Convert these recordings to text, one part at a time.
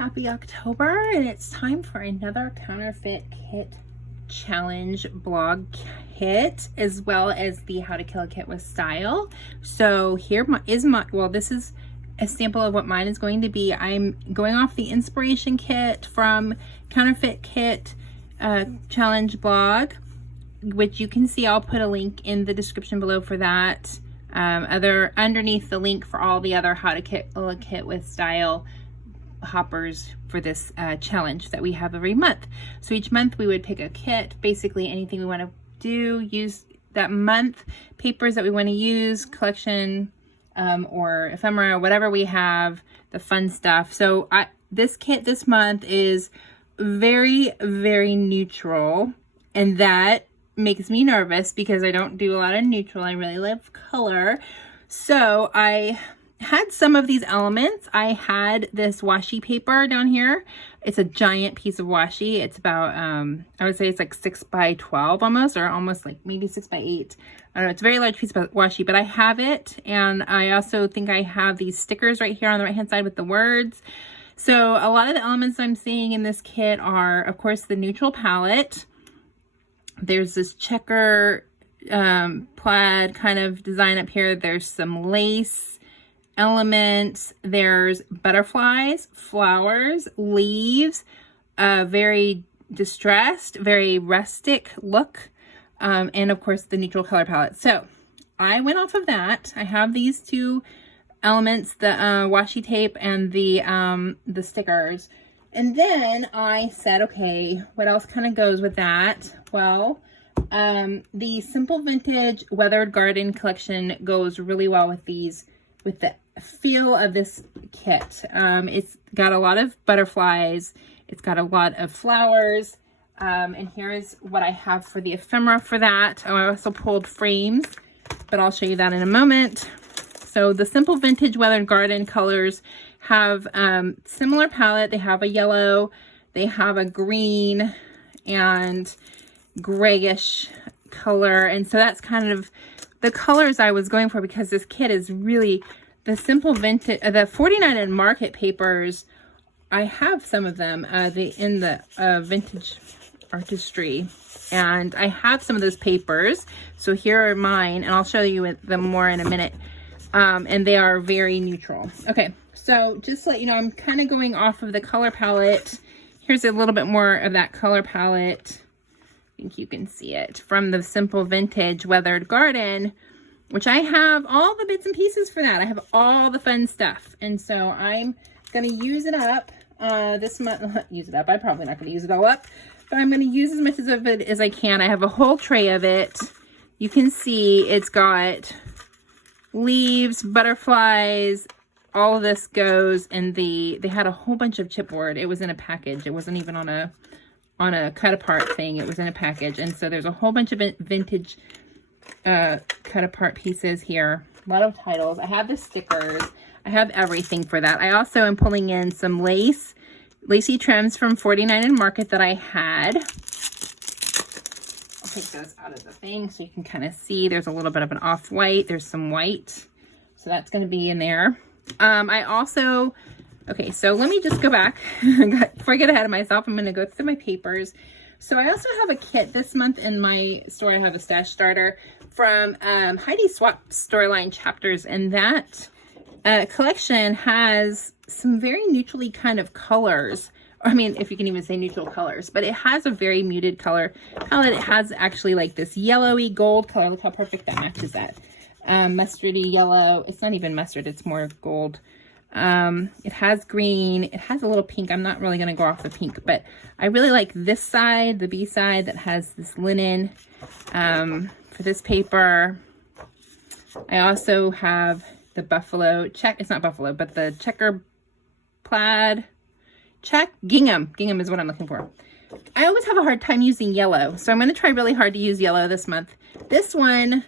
happy October, and it's time for another Counterfeit Kit Challenge blog kit, as well as the How to Kill a Kit with Style. So here is my, well, this is a sample of what mine is going to be. I'm going off the inspiration kit from Counterfeit Kit Challenge blog, which you can see. I'll put a link in the description below for that. Underneath the link for all the other How to Kill a Kit with Style hoppers for this challenge that we have every month. So each month we would pick a kit, basically anything we want to do, use that month, papers that we want to use, collection or ephemera, whatever we have, the fun stuff. So this kit this month is very, very neutral, and that makes me nervous because I don't do a lot of neutral. I really love color. So I had some of these elements. I had this washi paper down here. It's a giant piece of washi. It's about, I would say it's like 6 by 12 almost, or almost like maybe 6 by 8. I don't know, it's a very large piece of washi, but I have it. And I also think I have these stickers right here on the right hand side with the words. So a lot of the elements I'm seeing in this kit are, of course, the neutral palette. There's this checker plaid kind of design up here. There's some lace elements, there's butterflies, flowers, leaves, very distressed, very rustic look, and of course the neutral color palette. So I went off of that. I have these two elements, the washi tape and the stickers, and then I said, okay, what else kind of goes with that? Well, the Simple Vintage Weathered Garden collection goes really well with these, with the feel of this kit. It's got a lot of butterflies, it's got a lot of flowers, and here's what I have for the ephemera for that. Oh, I also pulled frames, but I'll show you that in a moment. So the Simple Vintage Weathered Garden colors have similar palette. They have a yellow, they have a green and grayish color, and so that's kind of the colors I was going for, because this kit is really the Simple Vintage, the 49 and Market papers. I have some of them in the Vintage Artistry, and I have some of those papers. So here are mine, and I'll show you them more in a minute. And they are very neutral. Okay, so just to let you know, I'm kind of going off of the color palette. Here's a little bit more of that color palette. I think you can see it from the Simple Vintage Weathered Garden, which I have all the bits and pieces for that. I have all the fun stuff. And so I'm going to use it up this month. Use it up. I'm probably not going to use it all up, but I'm going to use as much of it as I can. I have a whole tray of it. You can see it's got leaves, butterflies, all of this goes in they had a whole bunch of chipboard. It was in a package. It wasn't even on a cut apart thing. It was in a package. And so there's a whole bunch of vintage cut apart pieces here. A lot of titles. I have the stickers. I have everything for that. I also am pulling in some lacy trims from 49 and Market that I had. I'll take those out of the thing so you can kind of see. There's a little bit of an off-white. There's some white. So that's going to be in there. I also, okay, so let me just go back. Before I get ahead of myself, I'm going to go through my papers. So I also have a kit this month in my store. I have a stash starter from Heidi Swap Storyline Chapters, and that collection has some very neutrally kind of colors. I mean, if you can even say neutral colors, but it has a very muted color palette. It has actually like this yellowy gold color. Look how perfect that matches that. Mustardy yellow. It's not even mustard, it's more gold. It has green, it has a little pink. I'm not really going to go off the pink, but I really like this side, the B side, that has this linen for this paper. I also have the buffalo it's not buffalo, but the checker plaid gingham is what I'm looking for. I always have a hard time using yellow, so I'm going to try really hard to use yellow this month. This one,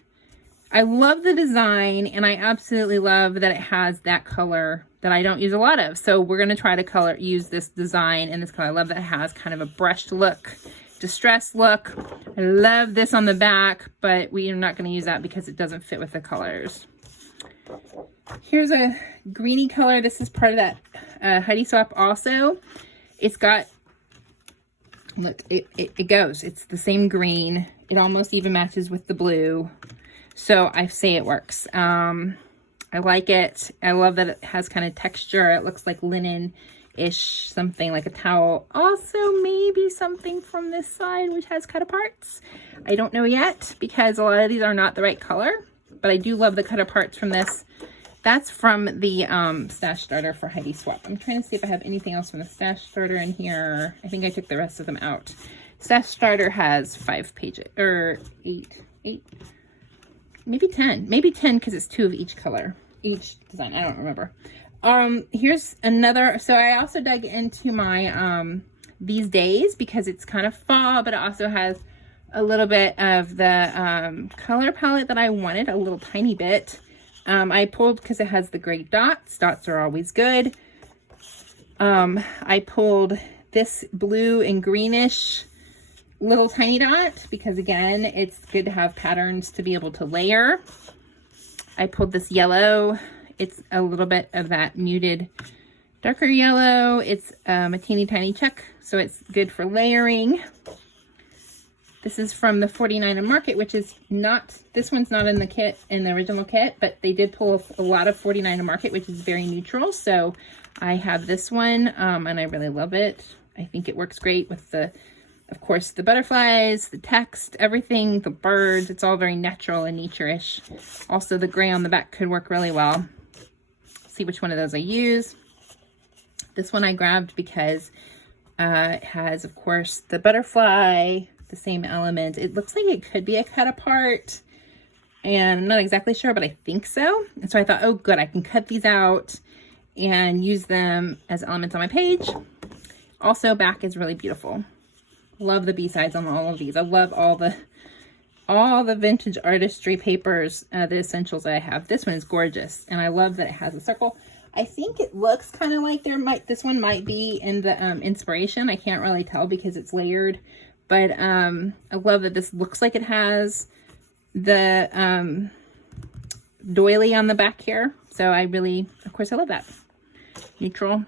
I love the design, and I absolutely love that it has that color that I don't use a lot of. So we're going to try to use this design in this color. I love that it has kind of a brushed look, distressed look. I love this on the back, but we are not going to use that because it doesn't fit with the colors. Here's a greeny color. This is part of that Heidi Swap also. It's got, look, it goes. It's the same green. It almost even matches with the blue. So I say it works. I like it. I love that it has kind of texture. It looks like linen-ish, something like a towel. Also, maybe something from this side, which has cut aparts. I don't know yet because a lot of these are not the right color, but I do love the cut aparts from this. That's from the stash starter for Heidi Swap. I'm trying to see if I have anything else from the stash starter in here. I think I took the rest of them out. Stash starter has 5 pages, or 8, maybe 10 because it's 2 of each color, each design. I don't remember. Here's another. So I also dug into my These Days because it's kind of fall, but it also has a little bit of the color palette that I wanted, a little tiny bit. I pulled because it has the gray dots. Dots are always good. I pulled this blue and greenish little tiny dot because, again, it's good to have patterns to be able to layer. I pulled this yellow. It's a little bit of that muted darker yellow. It's a teeny tiny check, so it's good for layering. This is from the 49 Market, which is not, this one's not in the kit, in the original kit, but they did pull a lot of 49 Market, which is very neutral. So I have this one, and I really love it. I think it works great with the, of course, the butterflies, the text, everything, the birds. It's all very natural and nature-ish. Also, the gray on the back could work really well. See which one of those I use. This one I grabbed because it has, of course, the butterfly, the same element. It looks like it could be a cut apart, and I'm not exactly sure, but I think so. And so I thought, oh, good, I can cut these out and use them as elements on my page. Also, back is really beautiful. Love the B-sides on all of these. I love all the vintage artistry papers, the essentials that I have. This one is gorgeous, and I love that it has a circle. I think it looks kind of like this one might be in the inspiration. I can't really tell because it's layered, but I love that this looks like it has the doily on the back here. So I really, of course, I love that. Neutral.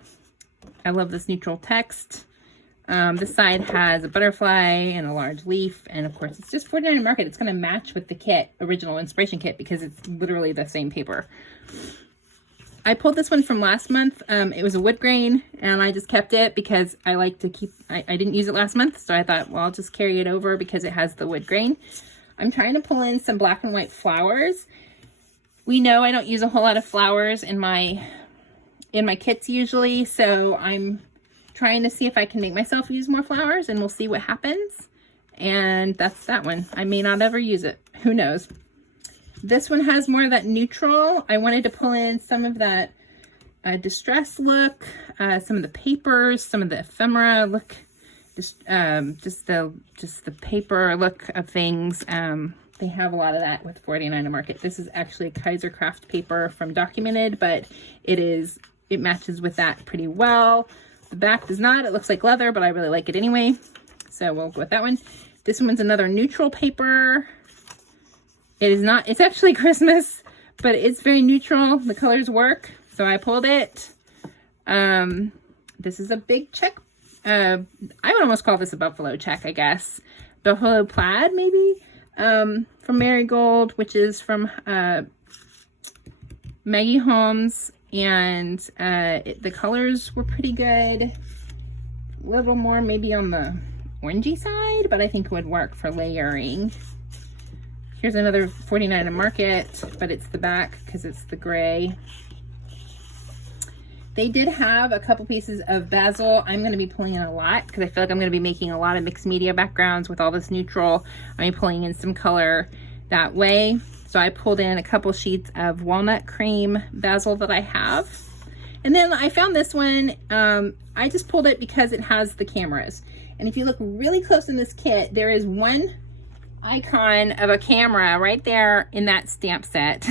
I love this neutral text. This side has a butterfly and a large leaf, and of course it's just 49 Market. It's going to match with the kit, original inspiration kit, because it's literally the same paper. I pulled this one from last month. It was a wood grain, and I just kept it because I like to keep, I didn't use it last month, so I thought, well, I'll just carry it over because it has the wood grain. I'm trying to pull in some black and white flowers. We know I don't use a whole lot of flowers in my kits usually, so I'm trying to see if I can make myself use more flowers, and we'll see what happens. And that's that one. I may not ever use it. Who knows? This one has more of that neutral. I wanted to pull in some of that distress look, some of the papers, some of the ephemera look, just the paper look of things. They have a lot of that with 49 Market. This is actually Kaiser Craft paper from Documented, but it matches with that pretty well. The back does not. It looks like leather, but I really like it anyway, so we'll go with that one. This one's another neutral paper. It is not, it's actually Christmas, but it's very neutral. The colors work, so I pulled it. This is a big check. I would almost call this a buffalo check, I guess. Buffalo plaid, maybe, from Marigold, which is from Maggie Holmes. And the colors were pretty good. A little more maybe on the orangey side, but I think it would work for layering. Here's another 49 Market, but it's the back because it's the gray. They did have a couple pieces of basil. I'm going to be pulling in a lot because I feel like I'm going to be making a lot of mixed media backgrounds with all this neutral. I'm pulling in some color that way. So I pulled in a couple sheets of walnut cream basil that I have. And then I found this one. I just pulled it because it has the cameras. And if you look really close in this kit, there is one icon of a camera right there in that stamp set.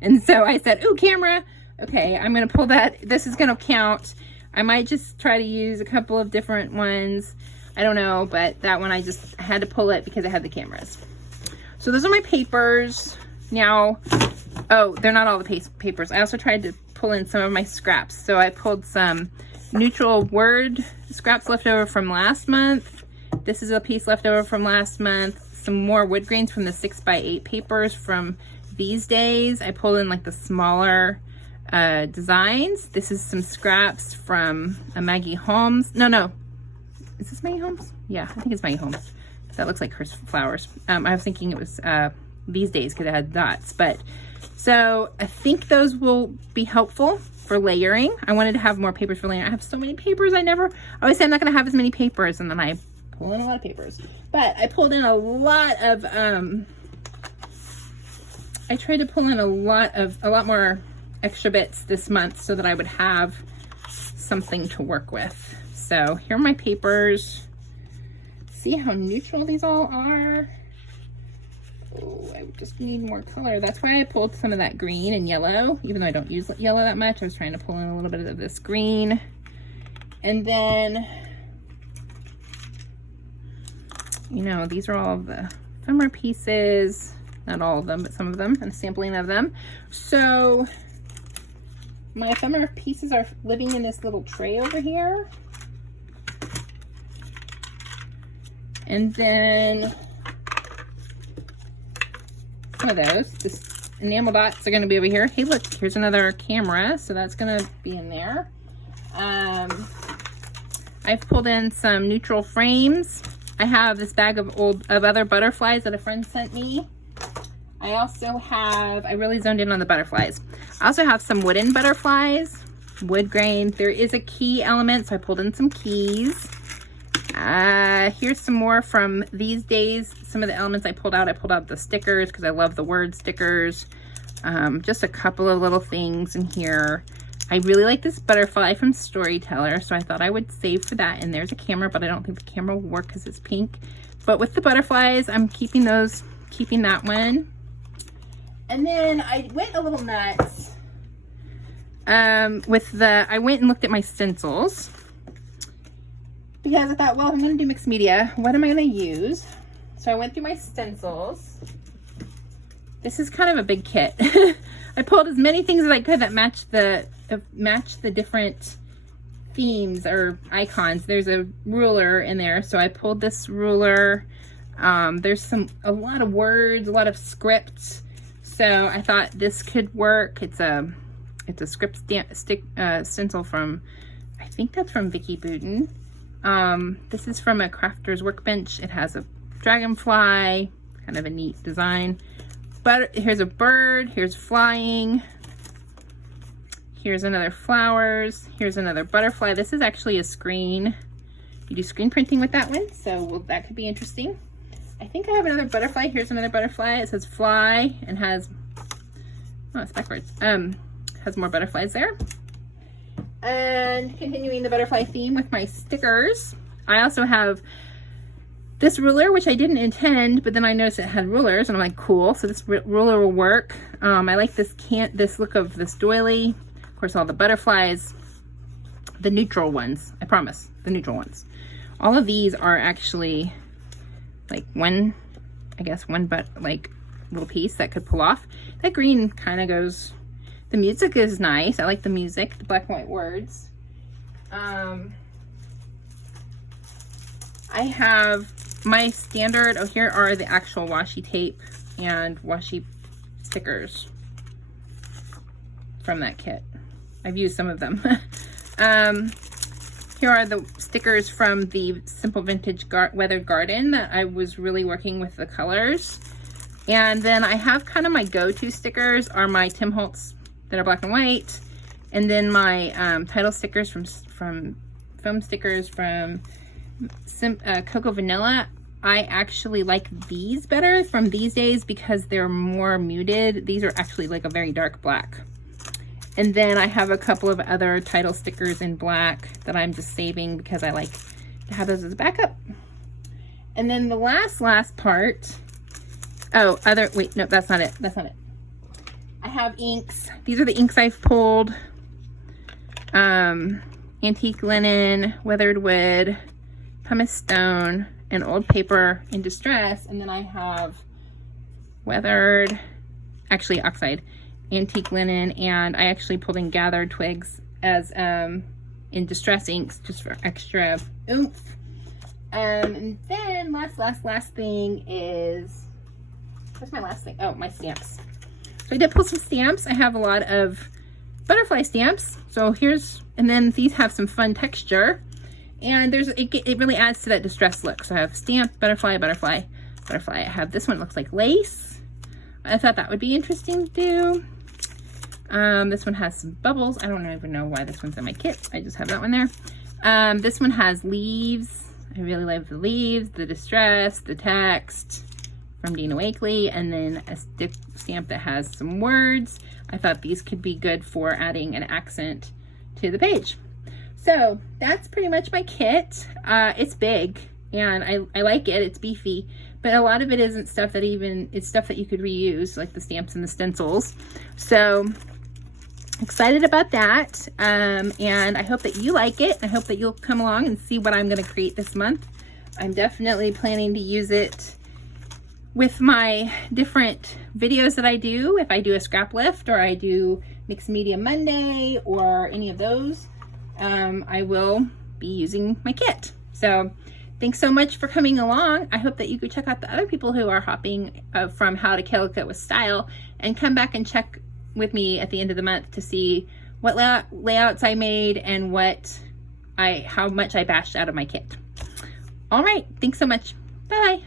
And so I said, ooh, camera. Okay, I'm going to pull that. This is going to count. I might just try to use a couple of different ones. I don't know, but that one I just had to pull it because it had the cameras. So those are my papers. Now, Oh, they're not all the papers. I also tried to pull in some of my scraps. So I pulled some neutral word scraps left over from last month. This is a piece left over from last month. Some more wood grains from the 6x8 papers from these days. I pulled in like the smaller designs. This is some scraps from a Maggie Holmes. No. Is this Maggie Holmes? Yeah, I think it's Maggie Holmes. That looks like her flowers. I was thinking it was these days because it had dots. But so I think those will be helpful for layering. I wanted to have more papers for layering. I have so many papers. I always say I'm not going to have as many papers, and then I pull in a lot of papers. But I pulled in a lot of, I tried to pull in a lot more extra bits this month so that I would have something to work with. So here are my papers. See how neutral these all are? Oh, I just need more color. That's why I pulled some of that green and yellow, even though I don't use yellow that much. I was trying to pull in a little bit of this green. And then, you know, these are all of the ephemera pieces. Not all of them, but some of them, and a sampling of them. So my ephemera pieces are living in this little tray over here. And then some of those, just enamel dots are going to be over here. Hey, look, here's another camera, so that's going to be in there. I've pulled in some neutral frames. I have this bag of other butterflies that a friend sent me. I also have, I really zoned in on the butterflies. I also have some wooden butterflies, wood grain. There is a key element, so I pulled in some keys. Here's some more from these days. Some of the elements I pulled out the stickers because I love the word stickers. Just a couple of little things in here. I really like this butterfly from Storyteller, so I thought I would save for that. And there's a camera, but I don't think the camera will work because it's pink. But with the butterflies, I'm keeping that one. And then I went a little nuts I went and looked at my stencils because I thought, well, I'm going to do mixed media. What am I going to use? So I went through my stencils. This is kind of a big kit. I pulled as many things as I could that match the different themes or icons. There's a ruler in there, so I pulled this ruler. There's a lot of words, a lot of scripts. So I thought this could work. It's a script stencil from, I think that's from Vicky Booten. This is from a crafter's workbench. It has a dragonfly, kind of a neat design. But here's a bird, here's flying. Here's another flowers. Here's another butterfly. This is actually a screen. You do screen printing with that one, so that could be interesting. I think I have another butterfly. Here's another butterfly. It says fly and has, oh, it's backwards. Has more butterflies there. And continuing the butterfly theme with my stickers, I also have this ruler, which I didn't intend, but then I noticed it had rulers, and I'm like, cool. So this ruler will work. I like this look of this doily. Of course, all the butterflies, the neutral ones. I promise, the neutral ones. All of these are actually like one little piece that could pull off. That green kind of goes. The music is nice. I like the music, the black and white words. I have my standard, oh, here are the actual washi tape and washi stickers from that kit. I've used some of them. Here are the stickers from the Simple Vintage Weathered Garden that I was really working with the colors. And then I have kind of my go-to stickers are my Tim Holtz that are black and white, and then my title stickers from foam stickers from Cocoa Vanilla. I actually like these better from these days because they're more muted. These are actually like a very dark black. And then I have a couple of other title stickers in black that I'm just saving because I like to have those as a backup. And then the last part, wait, no, that's not it. That's not it. I have inks. These are the inks I've pulled. Antique linen, weathered wood, pumice stone, and old paper in distress. And then I have weathered, actually oxide, antique linen, and I actually pulled in gathered twigs as in distress inks just for extra oomph. And then last thing is, what's my last thing? Oh, my stamps. So I did pull some stamps. I have a lot of butterfly stamps. So here's, and then these have some fun texture. And there's, it really adds to that distress look. So I have stamp, butterfly, butterfly, butterfly. I have this one, looks like lace. I thought that would be interesting to do. This one has some bubbles. I don't even know why this one's in my kit. I just have that one there. This one has leaves. I really love the leaves, the distress, the text from Dina Wakley, and then a stamp that has some words. I thought these could be good for adding an accent to the page. So that's pretty much my kit. It's big and I like it. It's beefy, but a lot of it isn't stuff that it's stuff that you could reuse, like the stamps and the stencils. So excited about that. And I hope that you like it. I hope that you'll come along and see what I'm going to create this month. I'm definitely planning to use it with my different videos that I do. If I do a scrap lift or I do Mixed Media Monday or any of those, I will be using my kit. So thanks so much for coming along. I hope that you could check out the other people who are hopping from How to Kill a Kit with Style, and come back and check with me at the end of the month to see what layouts I made and how much I bashed out of my kit. All right, thanks so much. Bye.